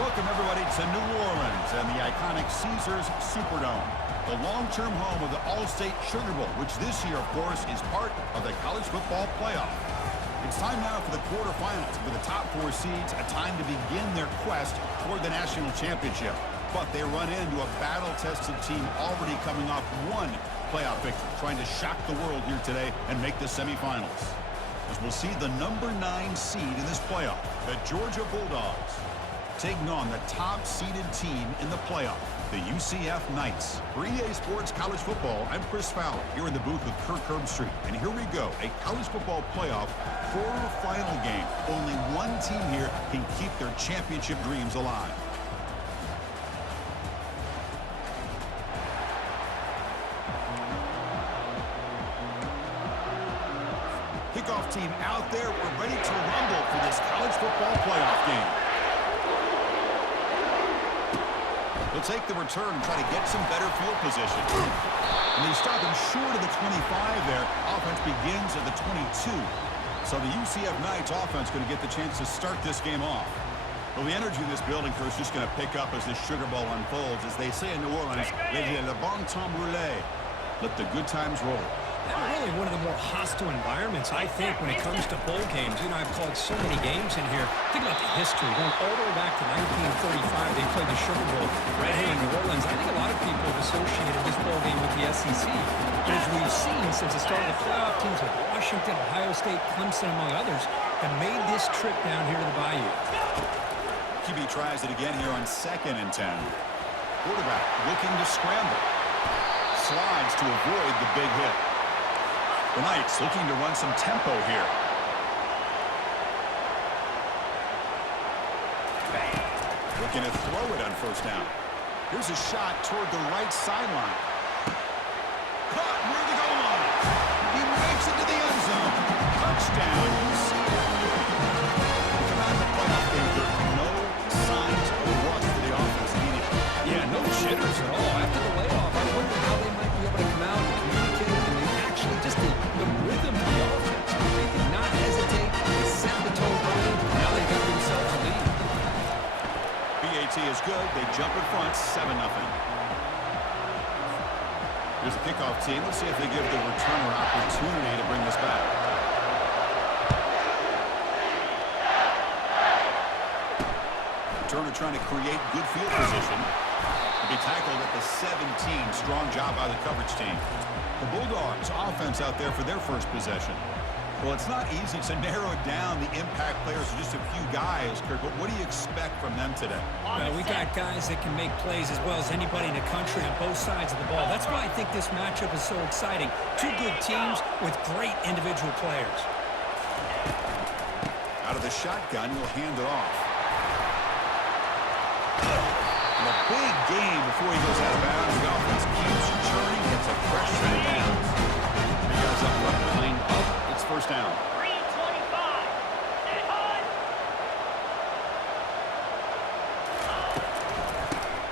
Welcome, everybody, to New Orleans and the iconic Caesars Superdome, the long-term home of the All-State Sugar Bowl, which this year, of course, is part of the college football playoff. It's time now for the quarterfinals, for the top four seeds, a time to begin their quest toward the national championship. But they run into a battle-tested team already coming off one playoff victory, trying to shock the world here today and make the semifinals. As we'll see the number 9 seed in this playoff, the Georgia Bulldogs, taking on the top-seeded team in the playoff, the UCF Knights. For EA Sports College Football, I'm Chris Fowler, here in the booth with Kirk Herbstreit. And here we go, a college football playoff quarterfinal game. Only one team here can keep their championship dreams alive. Kickoff team out there. We're ready to rumble for this college football playoff game. They'll take the return and try to get some better field position. And they stop him short of the 25 there. Offense begins at the 22. So the UCF Knights offense going to get the chance to start this game off. Well, the energy of this building crew is just going to pick up as this Sugar Bowl unfolds. As they say in New Orleans, le bon temps roulé. Let the good times roll. Really one of the more hostile environments, I think, when it comes to bowl games. You know, I've called so many games in here. Think about the history. Going all the way back to 1935, they played the Sugar Bowl right here in New Orleans. I think a lot of people have associated this bowl game with the SEC. But as we've seen since the start of the playoff, teams like Washington, Ohio State, Clemson, among others, have made this trip down here to the Bayou. QB tries it again here on 2nd and 10. Quarterback looking to scramble. Slides to avoid the big hit. The Knights looking to run some tempo here. Looking to throw it on first down. Here's a shot toward the right sideline. Caught near the goal line. He makes it to the end zone. Touchdown, UCF. Come out of the playoff game, there are no signs of rust for the offense immediately. Yeah, no jitters at all. After the layoff, I wonder how they might be able to come out and communicate, and they actually just the rhythm of the offense. They did not hesitate. They set the tone early. Now they got themselves a lead. BAT is good. They jump in front, 7-0. Here's the kickoff team. Let's see if they give the returner opportunity to bring this back. Returner trying to create good field position. To be tackled at the 17. Strong job by the coverage team. The Bulldogs offense out there for their first possession. Well, it's not easy to narrow down the impact players to just a few guys, Kirk, but what do you expect from them today? Well, we got guys that can make plays as well as anybody in the country on both sides of the ball. That's why I think this matchup is so exciting. Two good teams with great individual players. Out of the shotgun, he'll hand it off. And a big game before he goes out of bounds. The offense keeps churning. Gets a fresh set of downs. The guys up front, line up. It's first down. 3:25.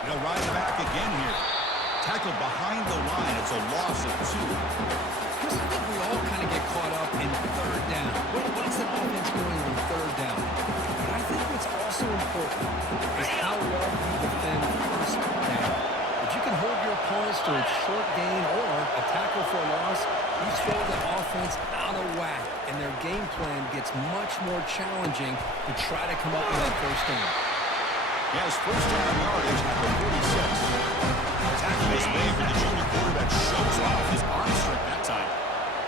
They'll ride back again here. Tackled behind the line. It's a loss of 2. Chris, I think we all kind of get caught up in third down. What is the offense doing on third down? But I think what's also important is how well you defend first down. If you can hold your opponents to a short gain or a tackle for a loss, you throw the offense out of whack, and their game plan gets much more challenging to try to come up with that first down. He has first down yardage at the 46. Tackle is made for the junior quarterback. Shows off his arm strength that time.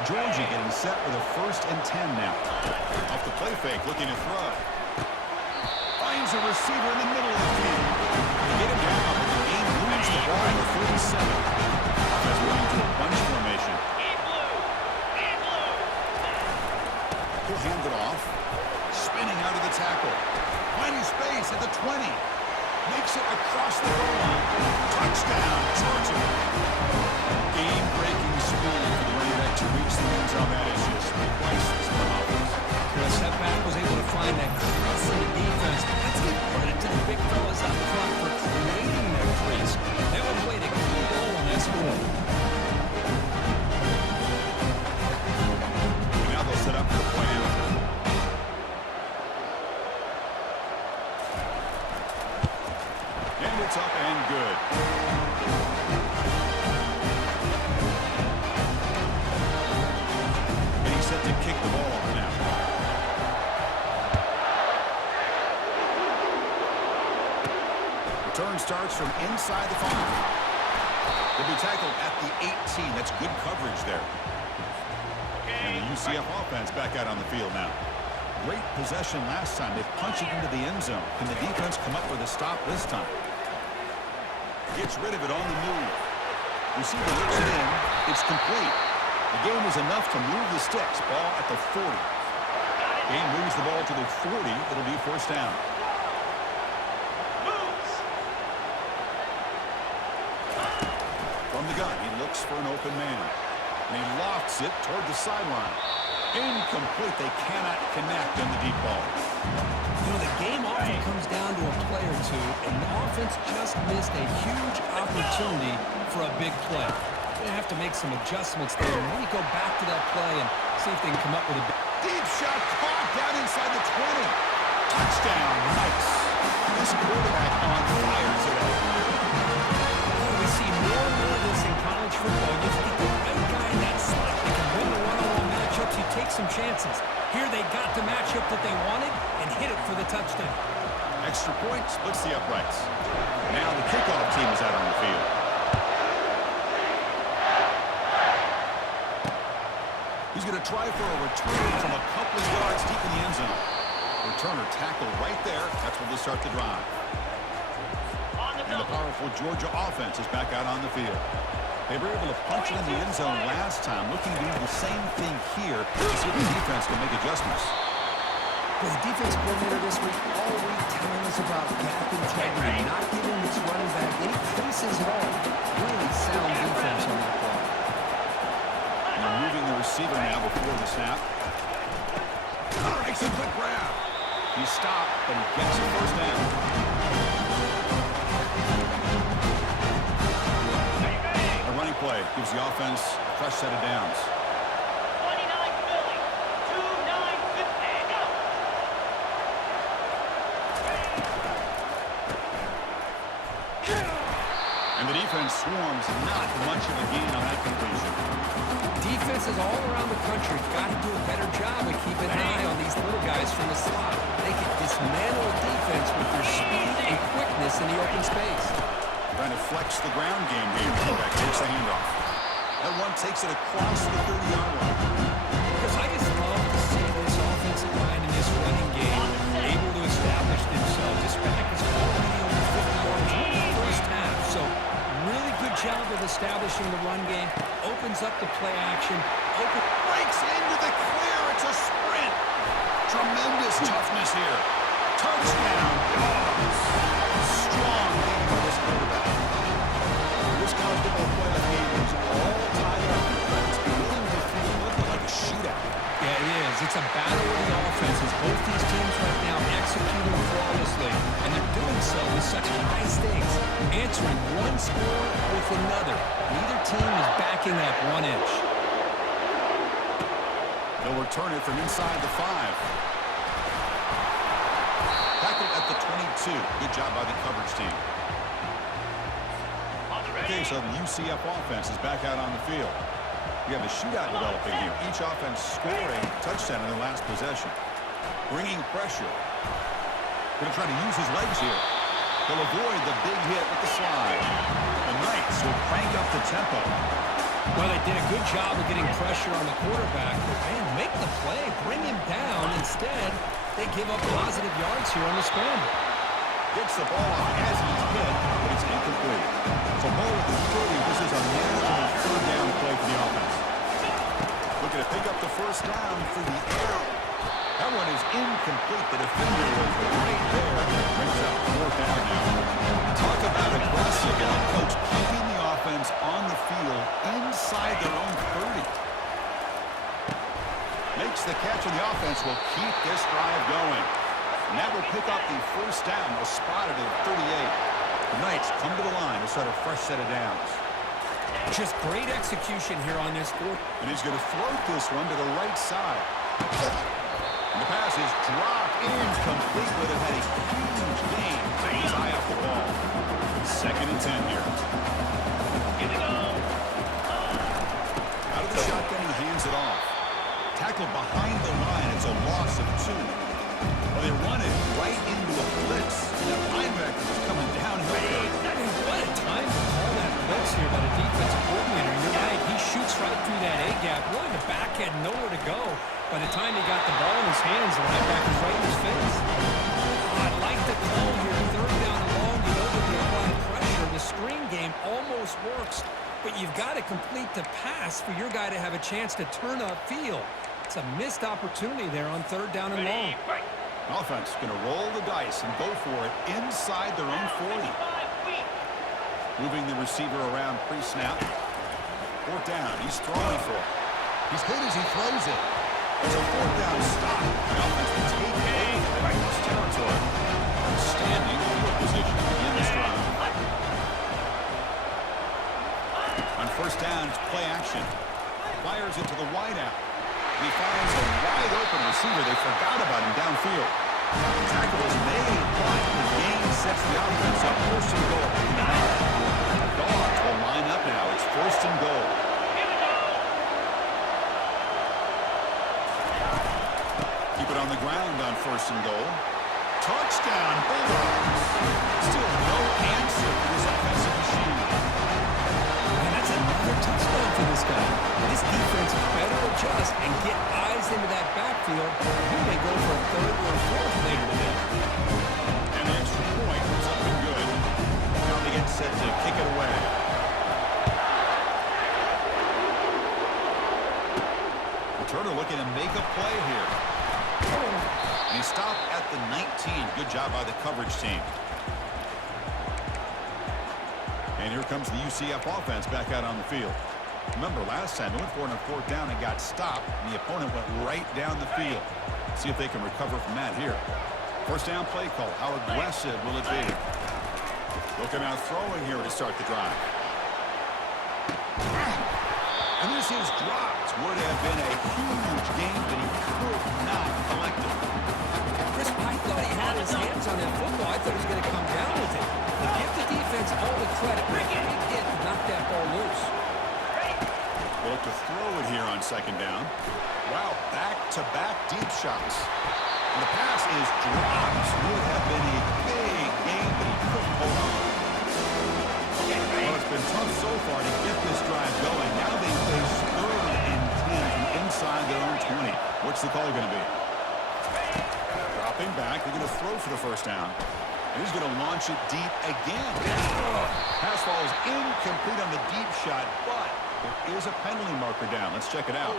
Georgia getting set for the 1st and 10 now. Off the play fake, looking to throw. Finds a receiver in the middle of the field. They get him down, but the game moves the ball to the 47. Offense running to a bunch formation. He'll hand it off. Spinning out of the tackle. Finding space at the 20. Makes it across the goal line. Touchdown, Georgia. Game-breaking speed for the running back to reach the end zone. That is just priceless for offense. Chris, that back was able to find that crease in the defense. Let's give credit to the big fellas up front for creating that crease. That one played a key role in that score. Now they'll set up for the play after. And it's up and good. And he's set to kick the ball off now. Return starts from inside the 5. They'll be tackled at the 18. That's good coverage there. And the UCF offense back out on the field now. Great possession last time. They punched it into the end zone. Can the defense come up with a stop this time? Gets rid of it on the move. Receiver looks it in. It's complete. The game is enough to move the sticks. Ball at the 40. Game moves the ball to the 40. It'll be first down. From the gun, he looks for an open man. And he lofts it toward the sideline. Incomplete. They cannot connect on the deep ball. You know, the game often comes down to a play or two, and the offense just missed a huge opportunity for a big play. They have to make some adjustments there and maybe go back to that play and see if they can come up with a deep shot caught down inside the 20. Touchdown. Nice. This quarterback on fire today. We see more and more of this in college football. You have to get the right guy in that slot. They can win the one-on-one matchups. You take some chances. Here they got the matchup that they wanted and hit it for the touchdown. Extra point splits the uprights. Now the kickoff team is out on the field. He's going to try for a return from a couple of yards deep in the end zone. Returner tackled right there. That's where they start the drive. And the powerful Georgia offense is back out on the field. They were able to punch it in the end zone last time, looking to do the same thing here to see if the defense can make adjustments. Well, the defense coordinator this week all week telling us about gap integrity, not giving this running back any creases at all. Really sound defense on that play. And they're moving the receiver now before the snap. Makes a quick grab. He stopped, but he gets a first down. A running play gives the offense a fresh set of downs. 29 Philly, 2-9-50, go. And the defense swarms not much of a gain on that completion. Defenses all around the country have got to do a better job of keeping an eye on these little guys from the slot. They can dismantle a defense with their speed and quickness in the open space. Trying to flex the ground game here. Quarterback takes the handoff. That one takes it across the 30-yard line. Because I just love to see this offensive line in this running game able to establish themselves. This back is already over 50 yards in the first half. So really good job of establishing the run game. Opens up the play action. Breaks into the clear. It's a sprint. Tremendous toughness here. Touchdown, Dogs. Strong game by this quarterback. This college football playoff game is all tied up. It's beginning to feel like a shootout. Yeah, it is. It's a battle of the offenses. Both these teams right now executing flawlessly, and they're doing so with such high stakes, answering one score with another. Neither team is backing up 1 inch. They'll return it from inside the 5. Tackled at the 22. Good job by the coverage team. Okay, so the UCF offense is back out on the field. We have a shootout developing here. Each offense scoring a touchdown in their last possession. Bringing pressure. Going to try to use his legs here. They'll avoid the big hit with the slide. The Knights will crank up the tempo. Well, they did a good job of getting pressure on the quarterback, but man, make the play, bring him down. Instead, they give up positive yards here on the scramble. Gets the ball off as he's hit, but it's incomplete. So ball at the 30. This is a manageable third down play for the offense. Looking to pick up the first down through the air. That one is incomplete. The defender was right there. Brings out fourth down now. Talk about aggressive. And coach keeping the offense on the field inside their own 30. Makes the catch, and the offense will keep this drive going. And that will pick up the first down. They'll spot it at 38. The Knights come to the line to start a fresh set of downs. Just great execution here on this quarter. And he's going to float this one to the right side. And the pass is dropped incomplete. Would have had a huge gain. He's high off the ball. It's a loss of 2. Well, they run it right into a blitz. That linebacker was coming downhill. What a time to call that blitz here by the defensive coordinator. You're right. He shoots right through that A-gap. Really, the back had nowhere to go. By the time he got the ball in his hands, the linebacker's right in his face. I'd like the call here. Third down and long. You know they're going to apply pressure. The screen game almost works, but you've got to complete the pass for your guy to have a chance to turn upfield. It's a missed opportunity there on third down and long. Offense going to roll the dice and go for it inside their own 40. Moving the receiver around pre-snap. Fourth down. He's throwing for it. He's hit as he throws it. It's a fourth down stop. The offense will take over in this territory. Outstanding field position to begin this drive. On first down, it's play action. Fires it to the wideout. He finds a wide-open receiver. They forgot about him downfield. The tackle is made, but the gain sets the offense up. First and goal. Dogs will line up now. It's first and goal. Keep it on the ground on first and goal. Touchdown, Bulldogs. Still no answer for this offensive machine. And that's another touchdown for this guy. This defense better adjust and get eyes into that backfield. He may go for a third or a fourth later today. And the extra point was up and good. Now they get set to kick it away. Returner looking to make a play here. And he stopped at the 19. Good job by the coverage team. And here comes the UCF offense back out on the field. Remember, last time they went for it on fourth down and got stopped, and the opponent went right down the field. See if they can recover from that here. First down play call. How aggressive will it be? Looking out throwing here to start the drive. And this is dropped. Would have been a huge game, but he could not collect it. Chris, I thought he had his hands on that football. I thought he was going to come down with it. But give the defense all the credit. Big hit to knock that ball loose. We'll look to throw it here on second down. Wow, back-to-back deep shots. And the pass is dropped. Would have been a big game, but he couldn't hold on. Well, it's been tough so far to get this drive going. Now they face third and 10 from inside their own 20. What's the call going to be? Dropping back. They're going to throw for the first down. And he's going to launch it deep again. Pass ball is incomplete on the deep shot, but there is a penalty marker down. Let's check it out.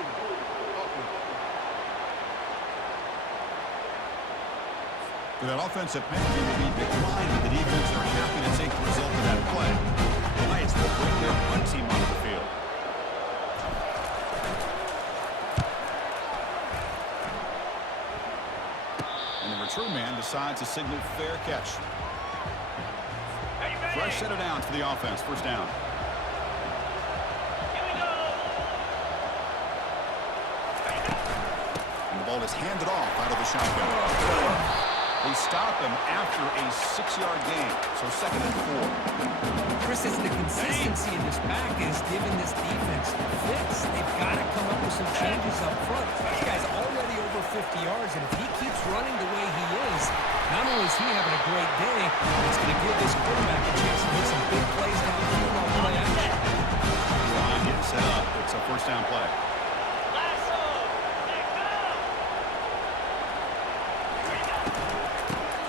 For that offensive penalty will be declined. The defense are happy to take the result of that play. The Knights will bring their punt team onto the field. And the return man decides to signal fair catch. Fresh set of downs for the offense. First down. And the ball is handed off out of the shotgun. They stop him after a 6-yard gain, so second and 4. Chris, it's the consistency in this back is giving this defense fits. They've got to come up with some changes up front. This guy's already over 50 yards, and if he keeps running the way he is, not only is he having a great day, it's going to give this quarterback a chance to hit some big plays downfield on play action. Line getting set up. It's a first down play.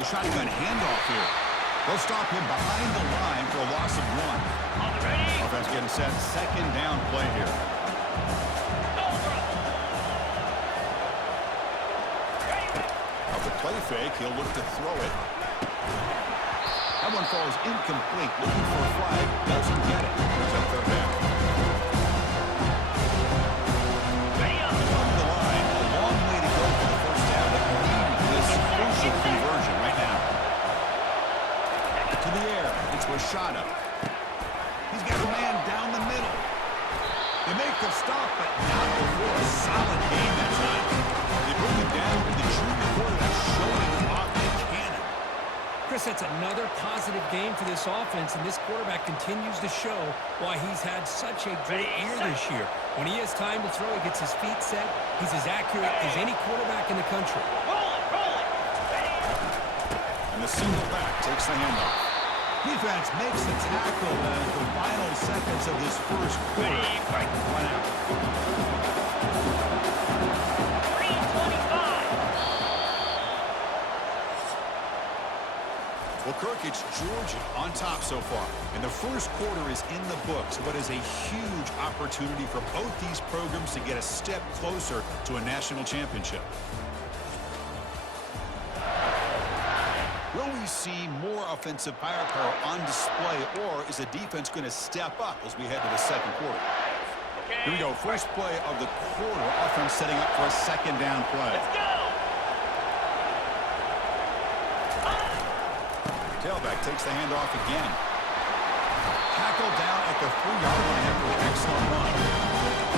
The shotgun handoff here. They'll stop him behind the line for a loss of 1. Offense getting set. Second down play here. Off the play fake, he'll look to throw it. That one falls incomplete. Looking for a flag. Doesn't get it. There's that third down. On the line. A long way to go for the first down. They need this crucial conversion right now. To the air. It's Rashada. He's got a man down the middle. They make the stop, but not before a solid game that time. They bring it down with the junior quarterback showing off the cannon. Chris, that's another positive game for this offense, and this quarterback continues to show why he's had such a great year this year. When he has time to throw, he gets his feet set. He's as accurate as any quarterback in the country. And the single back takes the handoff. Defense makes the tackle as the final seconds of this first quarter run out. 3:25. Well, Kirk, it's Georgia on top so far. And the first quarter is in the books. What is a huge opportunity for both these programs to get a step closer to a national championship. Will we see more offensive firepower on display, or is the defense going to step up as we head to the second quarter? Here we go. First play of the quarter. Offense setting up for a second down play. Let's go. Tailback takes the handoff again. Tackled down at the 3-yard line after an excellent run.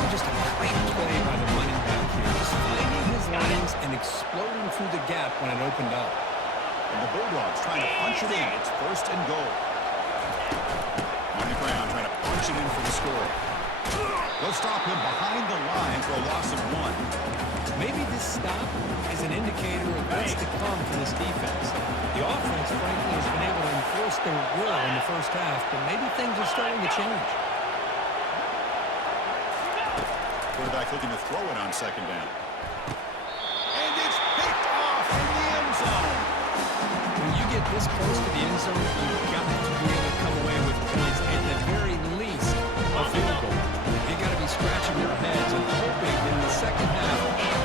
Just a great play by the running back here. Just finding his lanes and exploding through the gap when it opened up. And the Bulldogs trying to punch it in. It's first and goal. On the ground, trying to punch it in for the score. They'll stop him behind the line for a loss of 1. Maybe this stop is an indicator of what's to come for this defense. The offense, frankly, has been able to enforce their will in the first half, but maybe things are starting to change. Quarterback looking to throw it on second down. And it's picked off in the end zone. When you get this close to the end zone, you've got to be able to come away with points, at the very least, a field goal. You got to be scratching your heads and hoping in the second half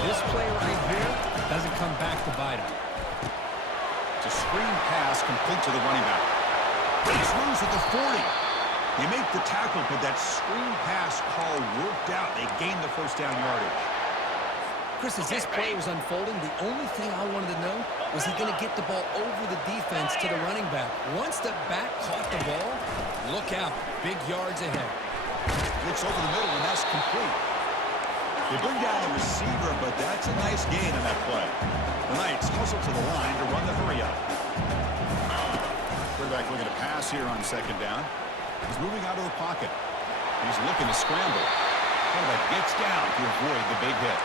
this play right here doesn't come back to bite them. It's a screen pass complete to the running back. He's loose at the 40. They make the tackle, but that screen pass call worked out. They gained the first down yardage. Chris, as this play was unfolding, the only thing I wanted to know was he going to get the ball over the defense to the running back. Once the back caught the ball, look out. Big yards ahead. Looks over the middle, and that's complete. They bring down the receiver, but that's a nice gain on that play. The Knights hustle to the line to run the hurry up. Quarterback looking to pass here on second down. He's moving out of the pocket. He's looking to scramble. Quarterback gets down to avoid the big hit.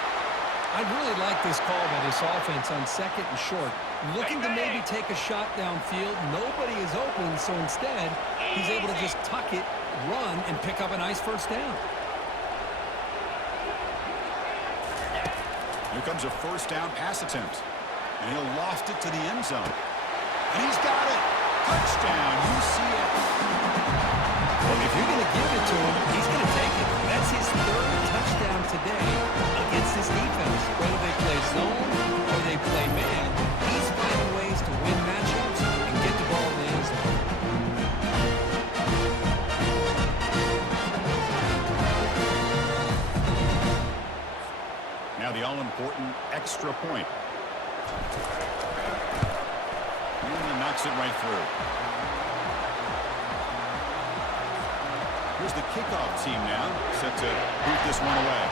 I really like this call by this offense on second and short. Looking to maybe take a shot downfield. Nobody is open, so instead, he's able to just tuck it, run, and pick up a nice first down. Here comes a first down pass attempt. And he'll loft it to the end zone. And he's got it. Touchdown, UCF. Well, if you're going to give it to him, he's going to take it. That's his third touchdown today against this defense. Whether they play zone or they play man, he's finding ways to win matchups and get the ball in the end zone. Now the all-important extra point. And he knocks it right through. Here's the kickoff team now, set to boot this one away.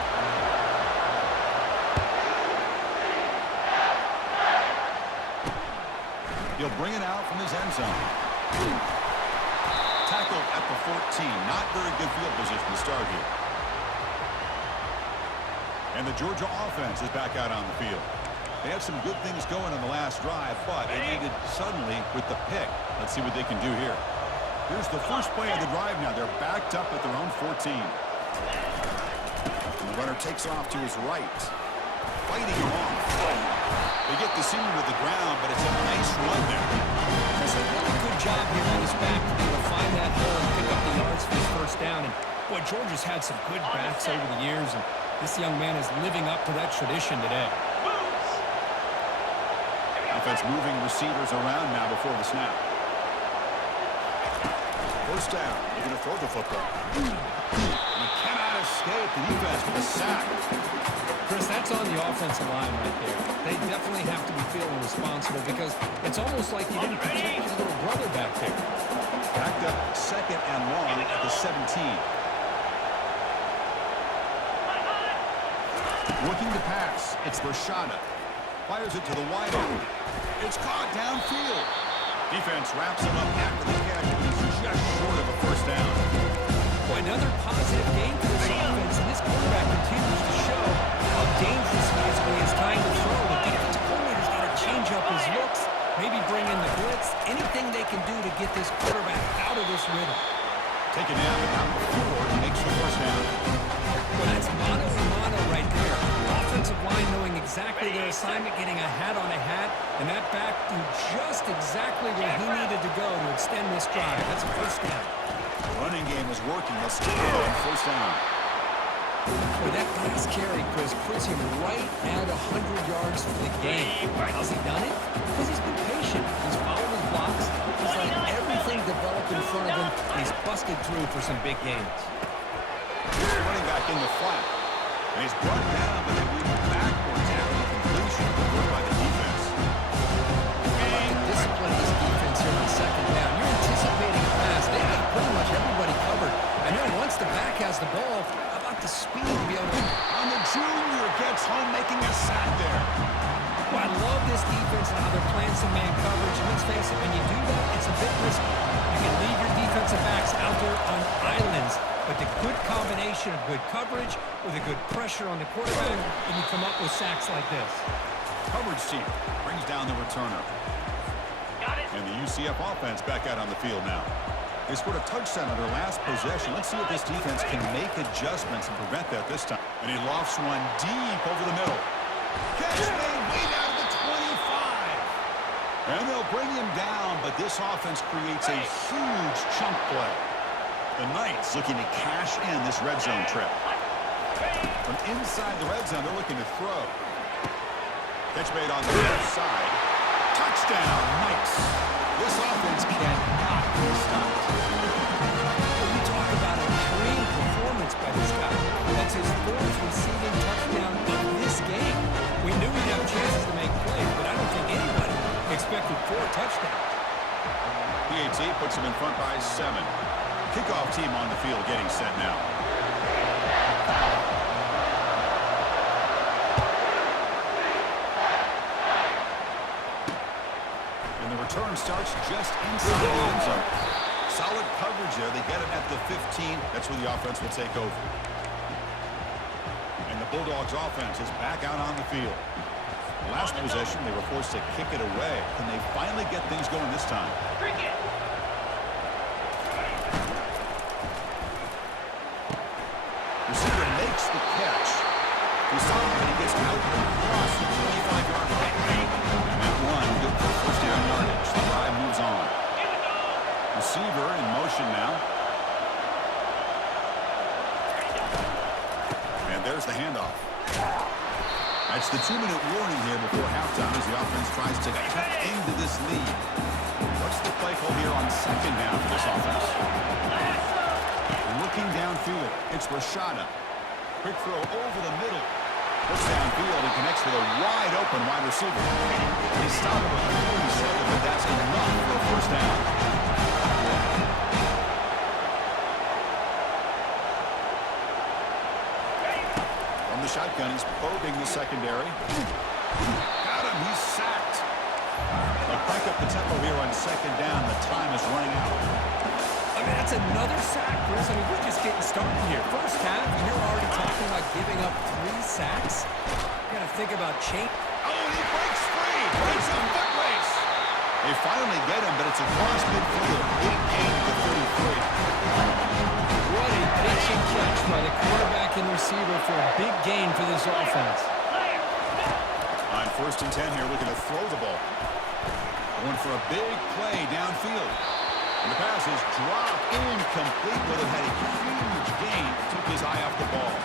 He'll bring it out from his end zone. Tackled at the 14. Not very good field position to start here. And the Georgia offense is back out on the field. They had some good things going on the last drive, but it ended suddenly with the pick. Let's see what they can do here. Here's the first play of the drive now. They're backed up at their own 14. And the runner takes off to his right. Fighting him off. They get the senior to the ground, but it's a nice run there. Chris, a really good job here on his back to be able to find that hole and pick up the yards for his first down. And, boy, Georgia's had some good backs over the years, and this young man is living up to that tradition today. Offense moving receivers around now before the snap. First down. They're going to throw the football. You cannot escape the defense with a sack. Chris, that's on the offensive line right there. They definitely have to be feeling responsible because it's almost like he didn't protect his little brother back there. Backed up second and long at the 17. Looking to pass. It's Rashada. Fires it to the wide end. It's caught downfield. Defense wraps him up after the catch, but he's just short of a first down. Boy, another positive game for this offense, and this quarterback continues to show how dangerous he is when he has time to throw. The defensive coordinator's got to change up his looks, maybe bring in the blitz, anything they can do to get this quarterback out of this rhythm. Take a nap about before he makes the first down. Well, that's mano a mano right there. Offensive line knowing exactly their assignment, getting a hat on a hat, and that back do just exactly where he needed to go to extend this drive. That's a first down. The running game is working. Let's get it on first down. Well, that last carry, Chris, puts him right at 100 yards for the game. How's he done it? Because he's been patient. He's followed his blocks. He's let everything develop in front of him, and he's busted through for some big gains. Here's the running back in the flat. And he's brought down, but they move backwards after the completion. Good by the defense. How about the discipline of this defense here on second down? You're anticipating a pass. They've got pretty much everybody covered. And then once the back has the ball, how about the speed to be able to... On the junior gets home making a sack there. Well, I love this defense and how they're playing some man coverage. And let's face it, when you do that, it's a bit risky. You can leave your defensive backs out there on islands, but the good combination of good coverage with a good pressure on the quarterback, and you come up with sacks like this. Coverage team brings down the returner. Got it. And the UCF offense back out on the field now. They scored a touchdown on their last possession. Let's see if this defense can make adjustments and prevent that this time. And he lofts one deep over the middle. Catch made way down to the 25. And they'll bring him down, but this offense creates a huge chunk play. The Knights looking to cash in this red zone trip. From inside the red zone, they're looking to throw. Catch made on the left side. Touchdown, Knights. This offense cannot be stopped. When you talk about a dream performance by this guy, that's his fourth receiving touchdown of this game. We knew he'd have chances to make plays, but I don't think anybody expected 4 touchdowns. PAT puts him in front by 7. Kickoff team on the field getting set now. And the return starts just inside the end zone. Solid coverage there. They get it at the 15. That's where the offense will take over. And the Bulldogs offense is back out on the field. Last possession, they were forced to kick it away. Can they finally get things going this time? Cricket. Receiver makes the catch. He saw him, but he gets out across the 25-yard line. And that one, good for first down yardage. The drive moves on. Receiver in motion now. And there's the handoff. That's the 2-minute warning here before halftime as the offense tries to cut into this lead. What's the play call here on second down for this offense? Looking downfield, it's Rashada. Quick throw over the middle. Looks downfield and connects with a wide-open wide receiver. He stopped him at the 47, but that's enough for a first down. From the shotgun, he's probing the secondary. Got him, he's sacked. They'll crank up the tempo here on second down. The time is running out. I mean, that's another sack, Chris. I mean, we're just getting started here. First half, and you're already talking about giving up 3 sacks. You got to think about change. Oh, and he breaks free. Breaks a foot race. They finally get him, but it's across midfield. Big gain to 33. What a pitch and catch by the quarterback and receiver for a big gain for this offense. On first and 10 here, looking to throw the ball. Going for a big play downfield. And the pass is dropped incomplete, but it had a huge gain. Took his eye off the ball.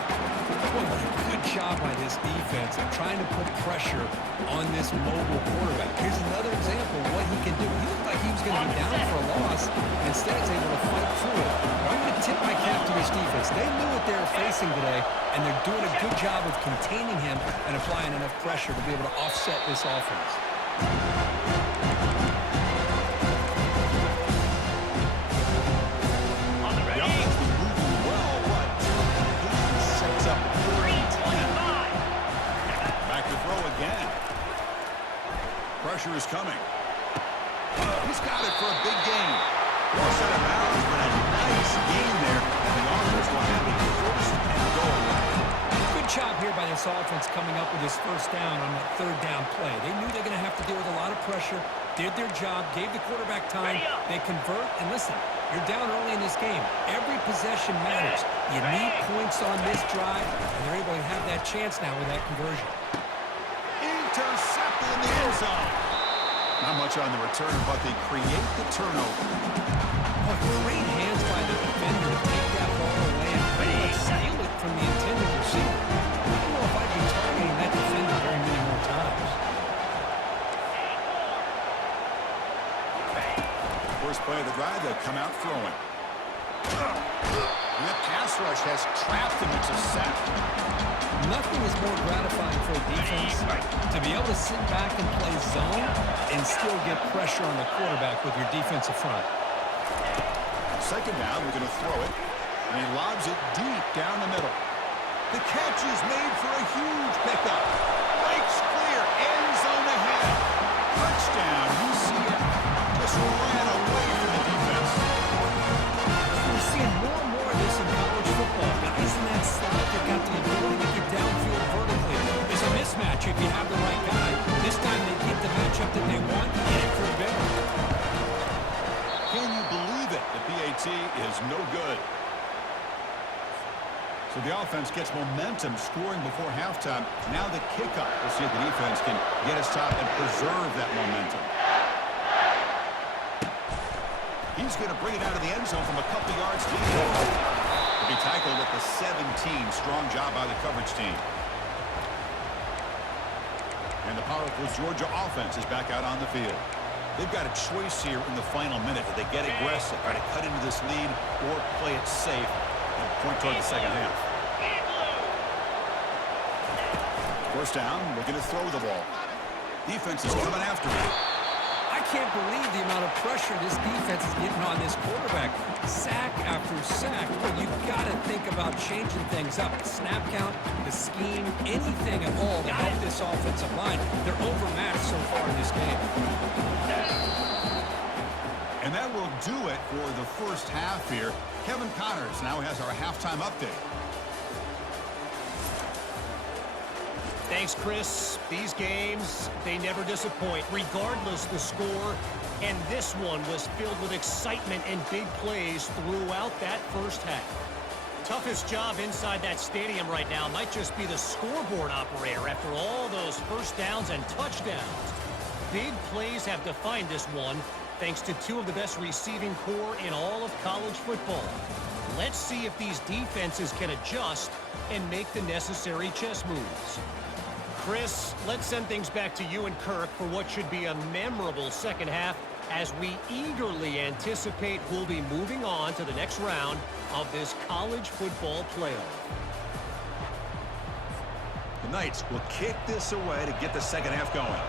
Boy, what a good job by this defense of trying to put pressure on this mobile quarterback. Here's another example of what he can do. He looked like he was going to be down for a loss. Instead, he's able to fight through it. But I'm going to tip my cap to this defense. They knew what they were facing today, and they're doing a good job of containing him and applying enough pressure to be able to offset this offense. The offense was moving well, but completion sets up a 3-25. Back to throw again. Pressure is coming. He's got it this offense coming up with this first down on that third down play. They knew they're going to have to deal with a lot of pressure, did their job, gave the quarterback time. They convert, and listen, you're down early in this game. Every possession matters. You need points on this drive, and they're able to have that chance now with that conversion. Intercepted in the end zone. Not much on the return, but they create the turnover. Oh, great hands by the defender to take that ball away and pretty much steal it from the intended receiver. I don't know if I'd be targeting that defender very many more times. First play of the drive, they'll come out throwing. And that pass rush has trapped him. It's a sack. Nothing is more gratifying for a defense to be able to sit back and play zone and still get pressure on the quarterback with your defensive front. Second down, we're going to throw it. And he lobs it deep down the middle. The catch is made for a huge pickup. Breaks clear. End zone ahead. Touchdown, UCF. Just ran away from the defense. We're seeing more and more of this in college football. Guys in that slot that got the ability to get downfield vertically. There's a mismatch if you have the right guy. This time they get the matchup that they want, get it for a bit. Can you believe it? The PAT is no good. So the offense gets momentum scoring before halftime. Now the kickoff. We'll see if the defense can get a stop and preserve that momentum. He's going to bring it out of the end zone from a couple yards deep. He'll be tackled at the 17. Strong job by the coverage team. And the powerful Georgia offense is back out on the field. They've got a choice here in the final minute. Do they get aggressive, try to cut into this lead, or play it safe and point toward the second half? First down, looking to throw the ball. Defense is coming after it. I can't believe the amount of pressure this defense is getting on this quarterback. Sack after sack. But you've got to think about changing things up. The snap count, the scheme, anything at all to help this offensive line. They're overmatched so far in this game. And that will do it for the first half here. Kevin Connors now has our halftime update. Thanks, Chris. These games, they never disappoint, regardless the score. And this one was filled with excitement and big plays throughout that first half. Toughest job inside that stadium right now might just be the scoreboard operator after all those first downs and touchdowns. Big plays have defined this one, thanks to two of the best receiving core in all of college football. Let's see if these defenses can adjust and make the necessary chess moves. Chris, let's send things back to you and Kirk for what should be a memorable second half as we eagerly anticipate we'll be moving on to the next round of this college football playoff. The Knights will kick this away to get the second half going.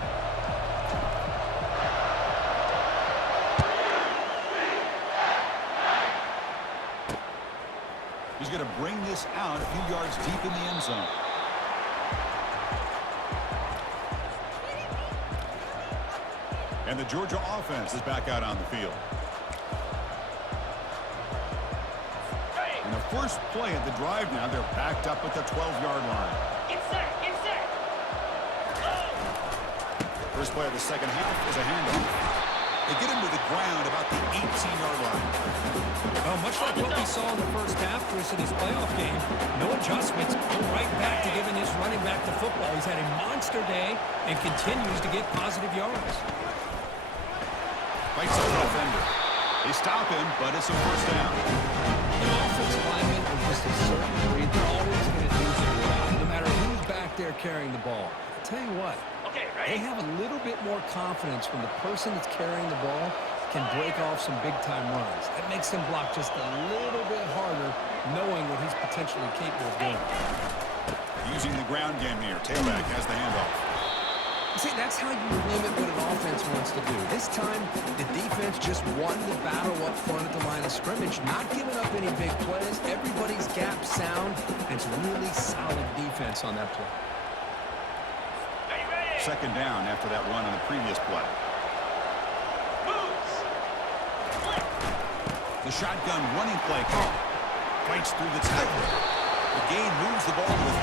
He's going to bring this out a few yards deep in the end zone. And the Georgia offense is back out on the field. And the first play of the drive now, they're backed up at the 12-yard line. Get set, get set. First play of the second half is a handoff. They get him to the ground about the 18-yard line. Well, much like what we saw in the first half, Chris, in this playoff game, no adjustments, go right back to giving his running back the football. He's had a monster day and continues to get positive yards. Fights off the defender. They stop him, but it's a first down. The offensive linemen are just a certain breed. They're always going to do their job, no matter who's back there carrying the ball. I'll tell you what, Okay, they ready? have a little bit more confidence when the person that's carrying the ball can break off some big-time runs. That makes him block just a little bit harder, knowing what he's potentially capable of doing. Using the ground game here. Tailback has the handoff. See, that's how you limit what an offense wants to do. This time, the defense just won the battle up front at the line of scrimmage, not giving up any big plays. Everybody's gap sound, and it's really solid defense on that play. Are you ready? Second down after that run on the previous play. Moves. Split. The shotgun running play call. Fights through the tackle. The gain moves the ball to the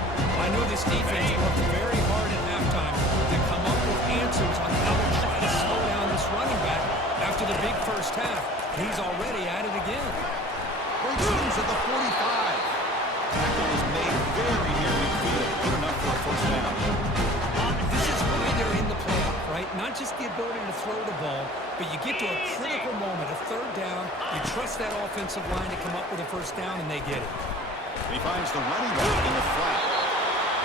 34. I know this defense worked very hard at halftime to come up with answers on how to try to slow down this running back after the big first half. He's already at it again. Breaks loose at the 45. Tackle is made very near midfield. Good enough for a first down. This is why they're in the playoff, right? Not just the ability to throw the ball, but you get to a critical moment, a third down. You trust that offensive line to come up with a first down, and they get it. He finds the running back in the flat.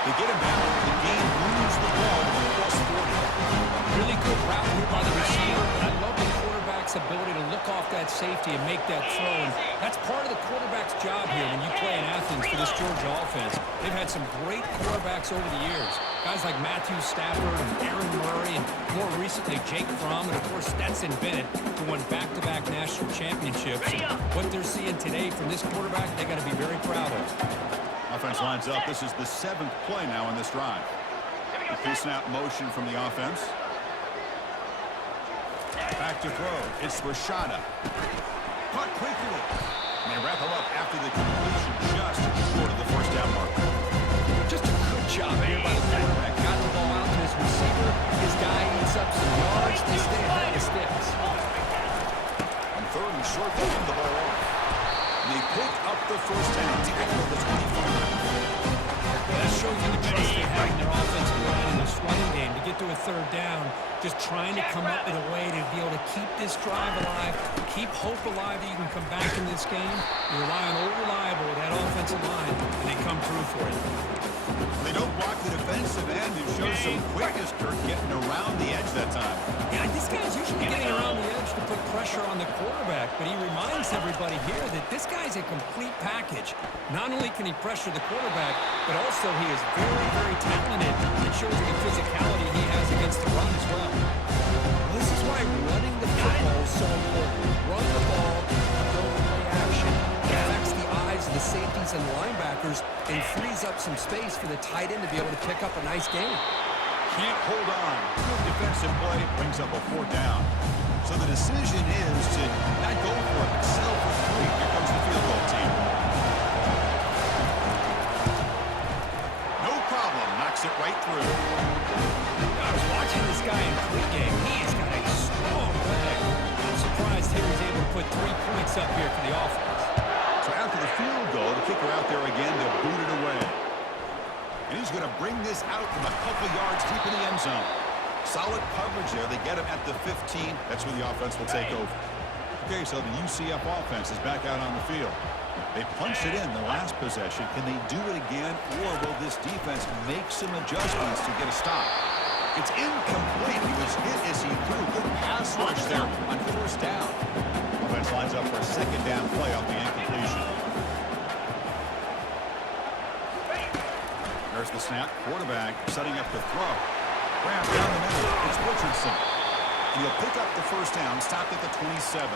They get him down. The game moves the ball to the plus 40. Really good route here by the receiver. I love the quarterback's ability to look off that safety and make that throw. And that's part of the quarterback's job here when you play in Athens for this Georgia offense. They've had some great quarterbacks over the years. Guys like Matthew Stafford and Aaron Murray and more recently Jake Fromm and, of course, Stetson Bennett, who won back-to-back national championships. And what they're seeing today from this quarterback, they got to be very proud of. Offense lines up. This is the 7th play now in this drive. The pre-snap motion from the offense. Back to throw. It's Rashada. Caught quickly. And they wrap him up after the completion just short of the first down mark. Just a good job here by the quarterback. Got the ball out to his receiver. His guy eats up some yards to stay ahead of the sticks. On third and short, they hand the ball off. And they pick up the first down. Tackle at the 25. That shows you the trust they have in their offensive line in this running game to get to a third down, just trying to come up with a way to be able to keep this drive alive, keep hope alive that you can come back in this game. You rely on old reliable with that offensive line, and they come through for it. They don't block the defensive end, who shows some quickness, Kirk, getting around the edge that time. Yeah, this guy's usually getting around the edge to put pressure on the quarterback, but he reminds everybody here that this guy's a complete package. Not only can he pressure the quarterback, but also he is very, very talented. It shows you the physicality he has against the run as well. This is why running the football is so important. Run the ball, don't play action. It affects the eyes of the safeties and linebackers and frees up some space for the tight end to be able to pick up a nice game. Can't hold on. Good defensive play brings up a fourth down. So the decision is to not go for it, but settle for 3. Here comes the field goal team. No problem. Knocks it right through. I was watching this guy in pregame. He has got a strong leg. I'm surprised here he's able to put 3 points up here for the offense. So after the field goal, the kicker out there again to boot it away. And he's going to bring this out from a couple yards deep in the end zone. Solid coverage there. They get him at the 15. That's where the offense will take over. Okay, so the UCF offense is back out on the field. They punched it in the last possession. Can they do it again, or will this defense make some adjustments to get a stop? It's incomplete. He was hit as he threw. Good pass rush there on first down. Offense lines up for a second down play off the incompletion. There's the snap. Quarterback setting up the throw. Grab down the middle. It's Richardson. He'll pick up the first down, stopped at the 27.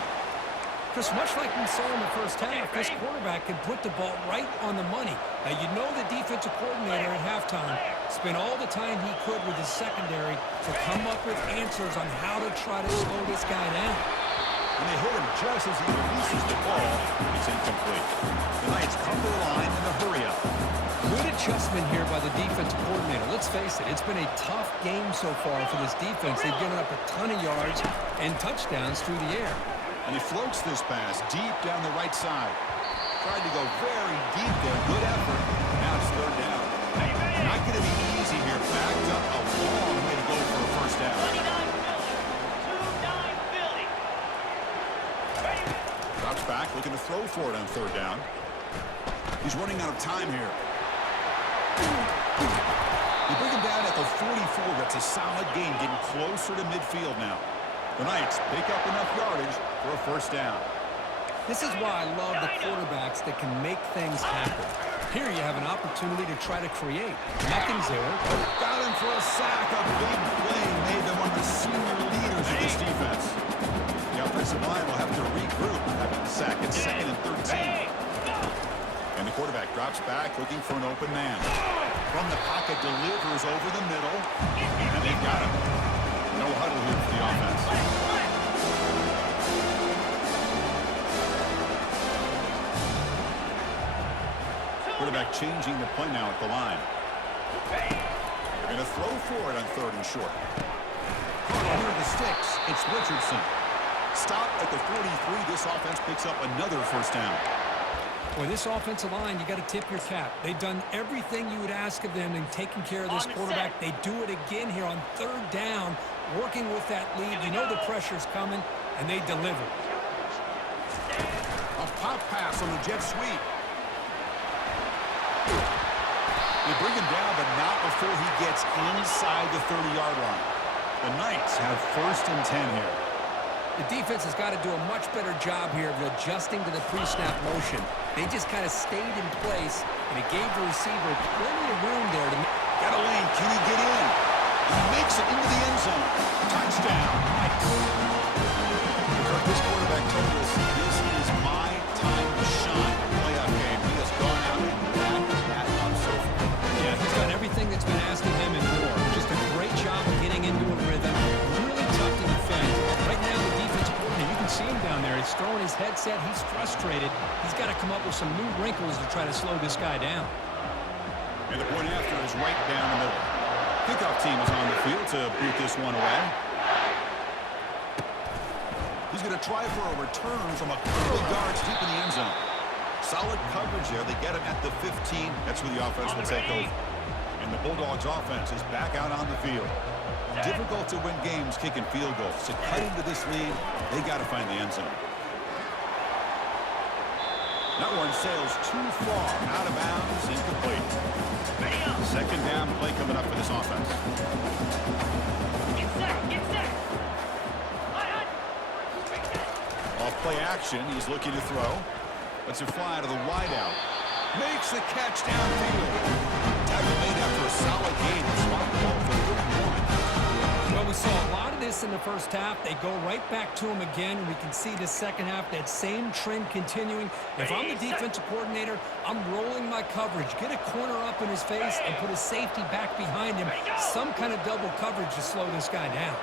Chris, much like we saw in the first half, this quarterback can put the ball right on the money. Now, you know the defensive coordinator at halftime spent all the time he could with his secondary to come up with answers on how to try to slow this guy down. And they hit him just as he releases the ball. It's incomplete. The Knights come to the line in a hurry-up. Good adjustment here by the defensive coordinator. Let's face it, it's been a tough game so far for this defense. They've given up a ton of yards and touchdowns through the air. And he floats this pass deep down the right side. Tried to go very deep there. Good effort. Now it's third down. Not going to be easy here. Backed up a long way to go for a first down. 29 Philly. 29 Philly. Drops back, looking to throw for it on third down. He's running out of time here. You bring him down at the 44. That's a solid gain, getting closer to midfield now. The Knights pick up enough yardage for a first down. This is why I love the quarterbacks that can make things happen. Here you have an opportunity to try to create. Nothing's there. Got him for a sack. A big play made them one of the senior leaders of this defense. The offensive line will have to regroup after the sack. It's 2nd and 13. And the quarterback drops back, looking for an open man. From the pocket, delivers over the middle. And they've got him. No huddle here for the offense. Quarterback changing the play now at the line. They're going to throw for it on 3rd and short. Under the sticks, it's Richardson. Stop at the 43. This offense picks up another first down. Boy, this offensive line, you got to tip your cap. They've done everything you would ask of them in taking care of this quarterback. They do it again here on 3rd down, working with that lead. You know the pressure's coming, and they deliver. A pop pass on the jet sweep. They bring him down, but not before he gets inside the 30-yard line. The Knights have 1st and 10 here. The defense has got to do a much better job here of adjusting to the pre-snap motion. They just kind of stayed in place, and it gave the receiver plenty of room there to make. Got a lane. Can he get in? He makes it into the end zone. Touchdown. Nice. This quarterback told us this is my time to shine. A playoff game. He has gone out and backed that up so far. Yeah, he's done everything that's been asked of him and more. Just a great job of getting into a rhythm. Really tough to defend. Right now, the defensive coordinator, you can see him down there. He's throwing his headset. He's frustrated. He's got to come up with some new wrinkles to try to slow this guy down. And the point after is right down the middle. Kickoff team is on the field to boot this one away. He's going to try for a return from a couple of yards deep in the end zone. Solid coverage there. They get him at the 15. That's where the offense will take over. And the Bulldogs offense is back out on the field. Difficult to win games kicking field goals. To cut into this lead, they got to find the end zone. That one sails too far. Out of bounds, incomplete. 2nd down play coming up for this offense. Get set, get set. Off play action, he's looking to throw. Lets it fly to the wideout. Makes the catch downfield. Tackle made after a solid gain. Spot the ball for 31. Well, we saw a lot of this in the first half. They go right back to him again, and we can see the second half, that same trend continuing. If I'm the defensive coordinator, I'm rolling my coverage. Get a corner up in his face and put a safety back behind him. Some kind of double coverage to slow this guy down.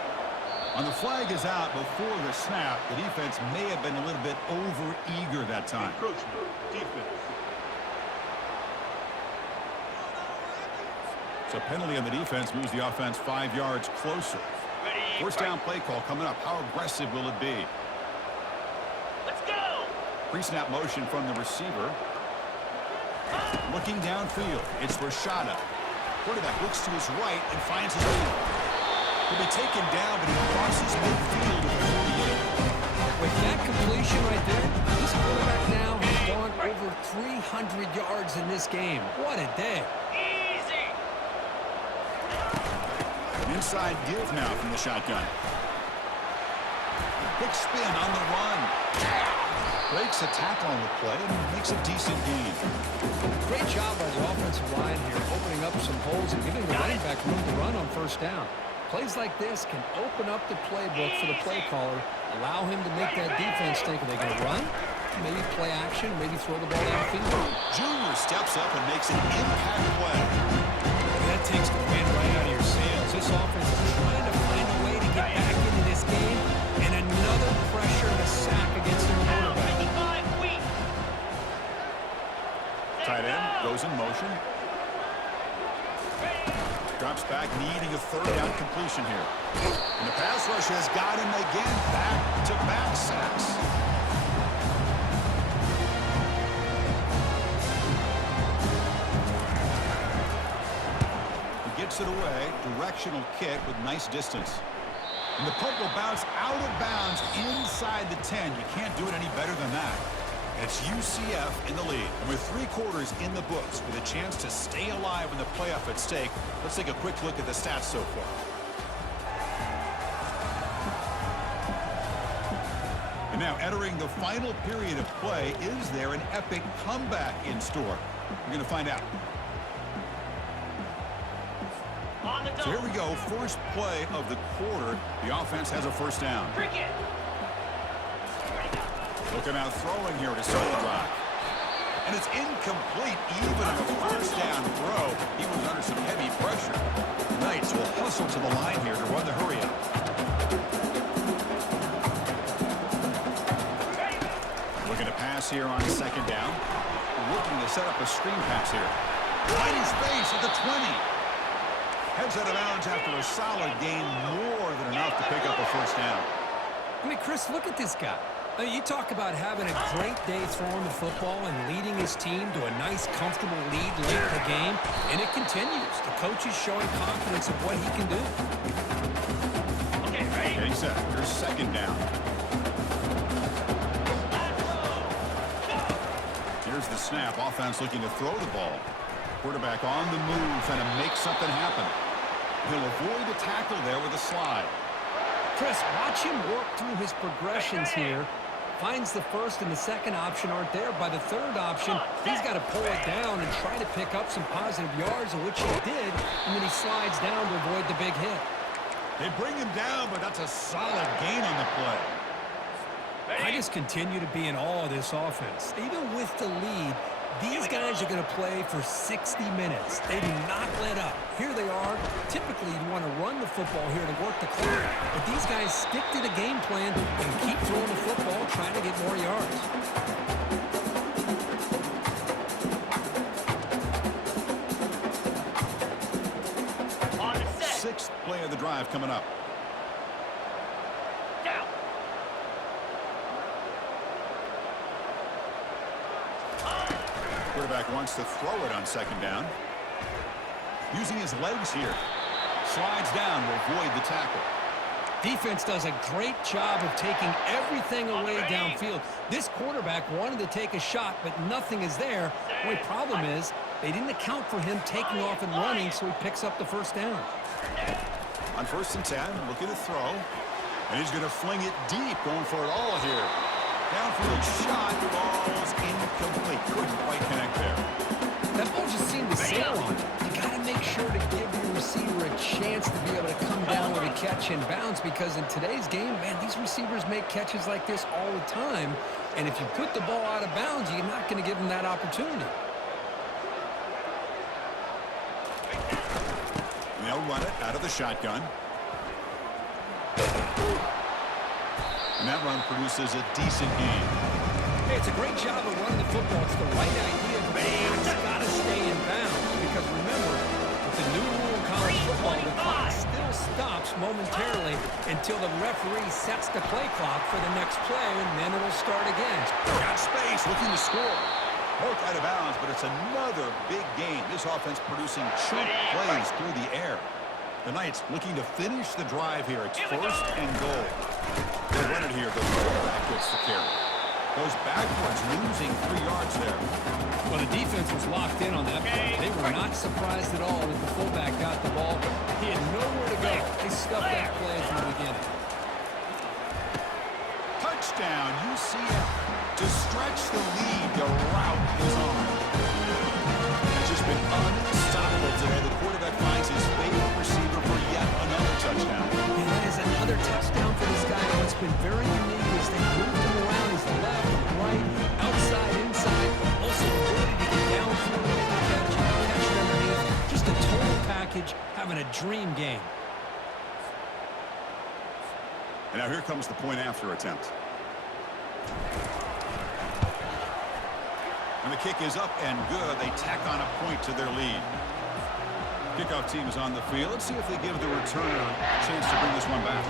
On the flag is out before the snap. The defense may have been a little bit over-eager that time. Defense. So penalty on the defense moves the offense 5 yards closer. First down play call coming up. How aggressive will it be? Let's go. Pre-snap motion from the receiver. Looking downfield. It's Rashada. Quarterback looks to his right and finds his lead. He'll be taken down, but he crosses midfield at the 48. With that completion right there, this quarterback now has gone over 300 yards in this game. What a day. Easy. An inside give now from the shotgun. Quick spin on the run. Breaks a tackle on the play and makes a decent gain. Great job by the offensive line here, opening up some holes and giving the running back room to run on first down. Plays like this can open up the playbook for the play caller, allow him to make that defense think, are they going to run? Maybe play action, maybe throw the ball downfield. Junior steps up and makes an impact play. That takes the wind right out of your sails. This offense is trying to find a way to get back into this game, and another pressure and a sack against their quarterback. 55 weak. Tight end goes in motion. Drops back, needing a 3rd down completion here. And the pass rush has got him again. Back-to-back sacks. He gets it away. Directional kick with nice distance. And the punt will bounce out of bounds inside the 10. You can't do it any better than that. It's UCF in the lead. And with 3 quarters in the books, with a chance to stay alive in the playoff at stake, let's take a quick look at the stats so far. And now entering the final period of play, is there an epic comeback in store? We're going to find out. On the So here we go, first play of the quarter. The offense has a first down. Cricket. Looking out throwing here to start the drive. And it's incomplete even on a first down throw. He was under some heavy pressure. Knights will hustle to the line here to run the hurry up. Looking to pass here on 2nd down. Looking to set up a screen pass here. Finding space at the 20. Heads out of bounds after a solid gain, more than enough to pick up a first down. I mean, Chris, look at this guy. I mean, you talk about having a great day throwing the football and leading his team to a nice, comfortable lead late in the game, and it continues. The coach is showing confidence of what he can do. Okay, ready? Getting set. Here's second down. Here's the snap. Offense looking to throw the ball. Quarterback on the move, trying to make something happen. He'll avoid the tackle there with a slide. Chris, watch him work through his progressions here. Finds the first and the second option aren't there. By the third option, he's got to pull it down and try to pick up some positive yards, of which he did, and then he slides down to avoid the big hit. They bring him down, but that's a solid gain on the play. I just continue to be in awe of this offense. Even with the lead, these guys are going to play for 60 minutes. They do not let up. Here they are. Typically, you want to run the football here to work the clock, but these guys stick to the game plan and keep throwing the football, trying to get more yards. On the set. Sixth play of the drive coming up. Down. Quarterback wants to throw it on second down. Using his legs here. Slides down to avoid the tackle. Defense does a great job of taking everything away downfield. This quarterback wanted to take a shot, but nothing is there. The only problem is they didn't account for him taking off and running, so he picks up the first down. On first and 10, looking to throw. And he's going to fling it deep, going for it all here. Downfield shot falls incomplete. Couldn't quite connect there. That ball just seemed to sail on it. You got to make sure to give your receiver a chance to be able to come down with a catch and bounce, because in today's game, man, these receivers make catches like this all the time. And if you put the ball out of bounds, you're not going to give them that opportunity. And they'll run it out of the shotgun. And that run produces a decent gain. Hey, it's a great job of running the football. It's the right idea, but it's got to stay in bounds. Because remember, with the new rule in college football, the clock still stops momentarily until the referee sets the play clock for the next play, and then it'll start again. Got space, looking to score. Broke out of bounds, but it's another big gain. This offense producing chunk plays through the air. The Knights looking to finish the drive here. It's first and goal. They run it here. The quarterback gets the carry. Goes backwards, losing 3 yards there. Well, the defense was locked in on that play. They were not surprised at all that the fullback got the ball. He had nowhere to go. They stuffed that play from the beginning. Touchdown, UCF. To stretch the lead, the route is on. It's just been unstoppable today. The quarterback finds his favorite receiver for yet another touchdown. And that is another touchdown for this guy. And what's been very unique is they moved him around. He's the left, right, outside, inside. Also ability to get downfield and make a catch it underneath. Just a total package, having a dream game. And now here comes the point after attempt. And the kick is up and good. They tack on a point to their lead. Kickoff team is on the field. Let's see if they give the returner a chance to bring this one back.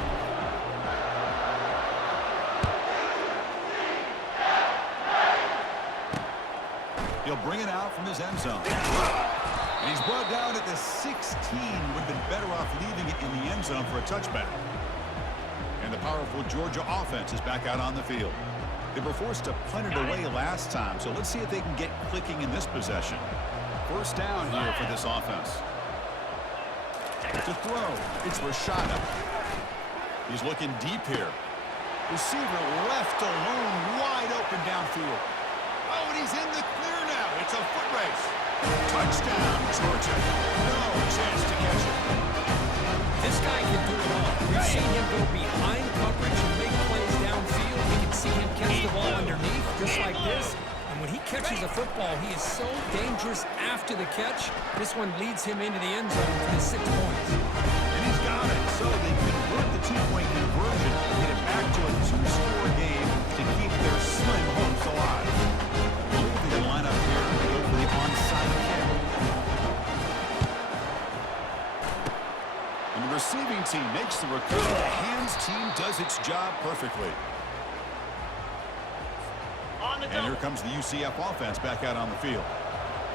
He'll bring it out from his end zone. And he's brought down at the 16. Would have been better off leaving it in the end zone for a touchback. And the powerful Georgia offense is back out on the field. They were forced to punt it away last time, so let's see if they can get clicking in this possession. First down here for this offense. To throw, it's Rashada. He's looking deep here. Receiver left alone, wide open downfield. Oh, and he's in the clear now. It's a foot race. Touchdown, Georgia. No chance to catch it. This guy can do it all. We've seen him go behind coverage and make plays downfield. We can see him catch the ball underneath, just like this. And when he catches a football, he is so dangerous after the catch. This one leads him into the end zone for the 6 points. And he's got it. So they convert the 2-point conversion and get it back to a 2-score game to keep their slim hopes alive. I believe they can line up here and go for the onside kick. job perfectly. On the And here double. comes the UCF offense back out on the field.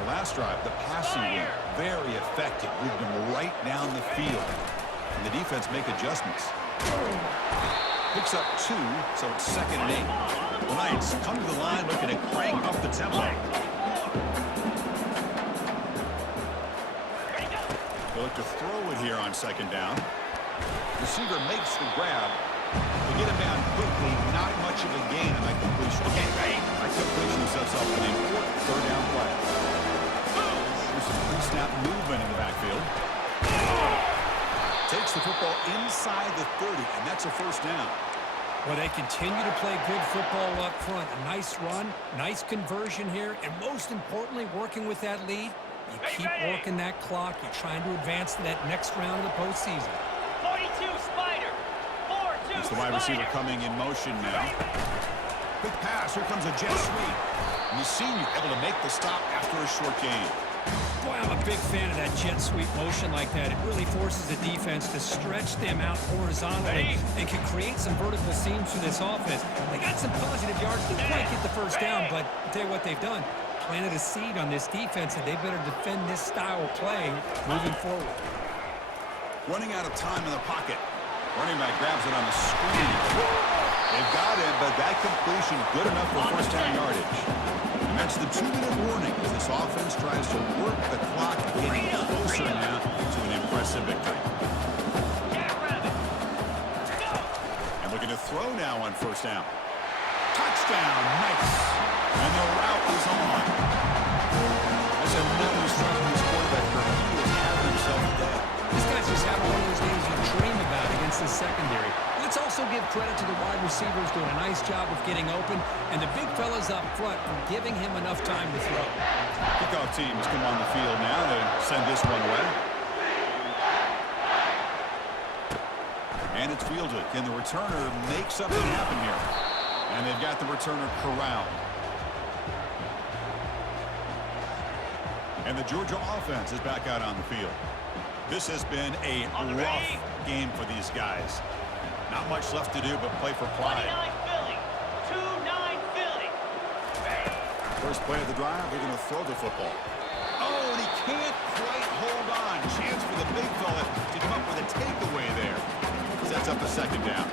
The last drive, the passing game, very effective. Moved them right down the field. And the defense make adjustments. Picks up 2, so it's 2nd and 8. The Knights come to the line looking to crank up the tempo. They look to throw it here on 2nd down. Receiver makes the grab. They get him down quickly. Not much of a gain on that completion. Okay, ready? That completion sets up an important 3rd down play. There's some pre-snap movement in the backfield. Takes the football inside the 30, and that's a 1st down. Well, they continue to play good football up front. A nice run, nice conversion here, and most importantly, working with that lead. You keep working that clock. You're trying to advance to that next round of the postseason. 42 Spider. 4-2 It's the wide receiver Spider. coming in motion now. Quick pass. Here comes a jet sweep. And the senior able to make the stop after a short gain. Boy, I'm a big fan of that jet sweep motion like that. It really forces the defense to stretch them out horizontally and can create some vertical seams for this offense. They got some positive yards. Didn't quite get the 1st down, but I'll tell you what they've done. Planted a seed on this defense, and they better defend this style of play moving forward. Running out of time in the pocket. Running back grabs it on the screen. They've got it, but that completion good enough for 1st down yardage. And that's the 2-minute warning as this offense tries to work the clock, getting closer now to an impressive victory. And looking to throw now on 1st down. Touchdown, nice. And the route is on. That's another strike from this quarterback. He is having himself a day. This guy's just having one of those games you dream about against the secondary. Let's also give credit to the wide receivers doing a nice job of getting open, and the big fellas up front for giving him enough time to throw. Kickoff teams come on the field now to send this one away. And it's fielded. Can the returner make something happen here? And they've got the returner corralled. And the Georgia offense is back out on the field. This has been a rough game for these guys. Not much left to do but play for pride. 29 Philly. 2-9 Philly. First play of the drive, they're going to throw the football. Oh, and he can't quite hold on. Chance for the big fella to come up with a takeaway there. Sets up a 2nd down.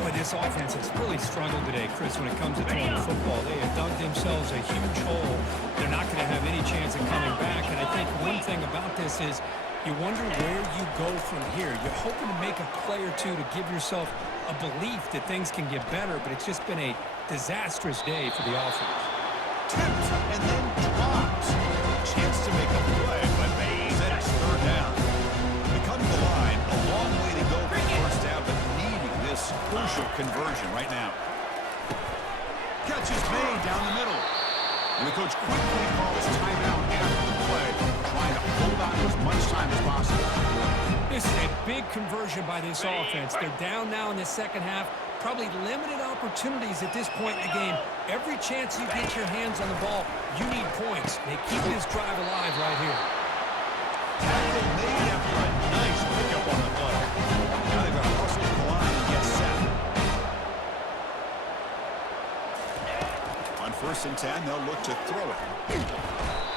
Boy, this offense has really struggled today, Chris, when it comes to throwing the football. They have dug themselves a huge hole. They're not going to have any chance of coming back, and I think one thing about this is you wonder where you go from here. You're hoping to make a play or two to give yourself a belief that things can get better, but it's just been a disastrous day for the offense. Tipped and then dropped. Chance to make a play, but instead it's 3rd down. They come to the line, a long way to go for the 1st down, but needing this crucial conversion right now. Catch is made down the middle. And the coach quickly calls timeout after the play, trying to hold on to as much time as possible. This is a big conversion by this offense. They're down now in the 2nd half. Probably limited opportunities at this point in the game. Every chance you get your hands on the ball, you need points. They keep this drive alive right here. Tackle made after a nice pickup on the play. Now they've got to hustle to the line and get set. On 1st and 10, they'll look to throw it.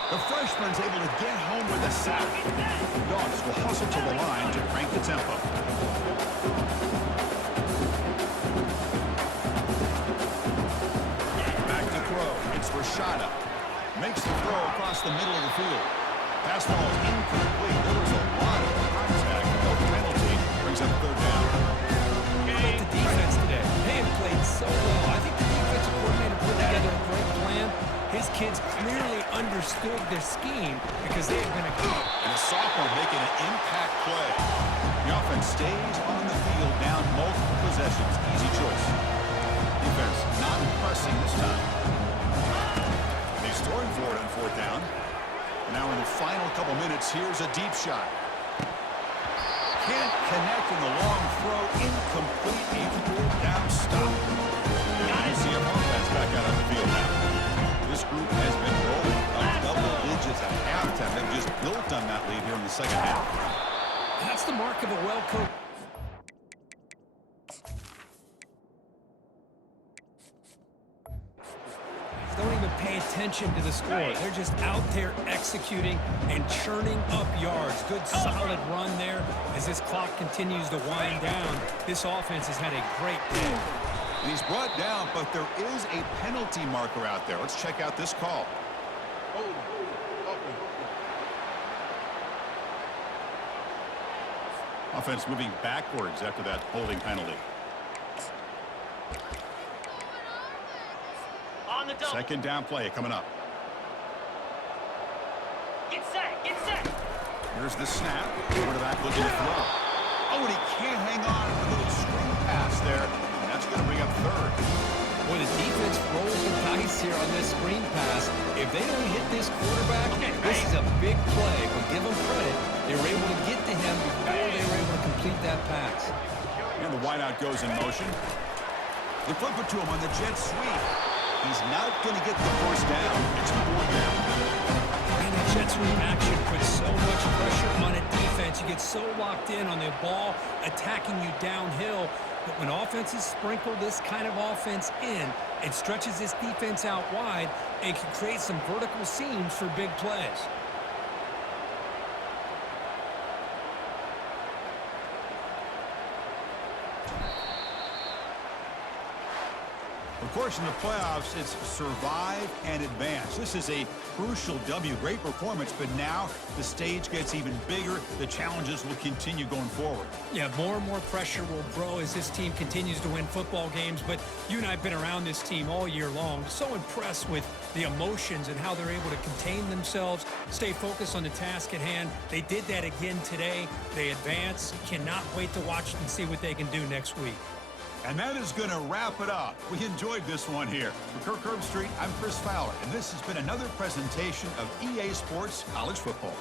The freshman's able to get home with a sack. The Dogs will hustle to the line to crank the tempo. Back to throw. It's Rashada. Makes the throw across the middle of the field. Pass ball is incomplete. There was a lot of contact. No penalty. Brings up 3rd down. How about the defense today? They have played so well. I think the defensive coordinator put together a great plan. His kids clearly understood their scheme because they have been a key. And a sophomore making an impact play. The offense stays on the field down multiple possessions. Easy choice. Defense not impressing this time. He's throwing for it on 4th down. And now in the final couple minutes, here's a deep shot. Can't connect in the long throw. Incomplete. A 4th down stop. The UCF offense back out on the field now. This group has been rolling up double digits at halftime. They've just built on that lead here in the 2nd half. That's the mark of a well-coached. pay attention to the score. They're just out there executing and churning up yards. Good solid run there as this clock continues to wind down. This offense has had a great day. And he's brought down, but there is a penalty marker out there. Let's check out this call. Offense moving backwards after that holding penalty. On the double. Second down play coming up. Get set, get set. Here's the snap. Quarterback looking to throw. Oh, and he can't hang on for a little screen pass there. And that's going to bring up third. Boy, the defense rolls the dice here on this screen pass. If they don't hit this quarterback, this is a big play. But give them credit. They were able to get to him before they were able to complete that pass. And the wideout goes in motion. They flip it to him on the jet sweep. He's not going to get the first down. It's 4th down. And the jet sweep action puts so much pressure on a defense. You get so locked in on the ball attacking you downhill. But when offenses sprinkle this kind of offense in, it stretches this defense out wide and can create some vertical seams for big plays. Of course, in the playoffs, it's survive and advance. This is a crucial W. Great performance, but now the stage gets even bigger. The challenges will continue going forward. Yeah, more and more pressure will grow as this team continues to win football games, but you and I have been around this team all year long. So impressed with the emotions and how they're able to contain themselves, stay focused on the task at hand. They did that again today. They advance. Cannot wait to watch and see what they can do next week. And that is going to wrap it up. We enjoyed this one here. For Kirk Herbstreit, I'm Chris Fowler, and this has been another presentation of EA Sports College Football.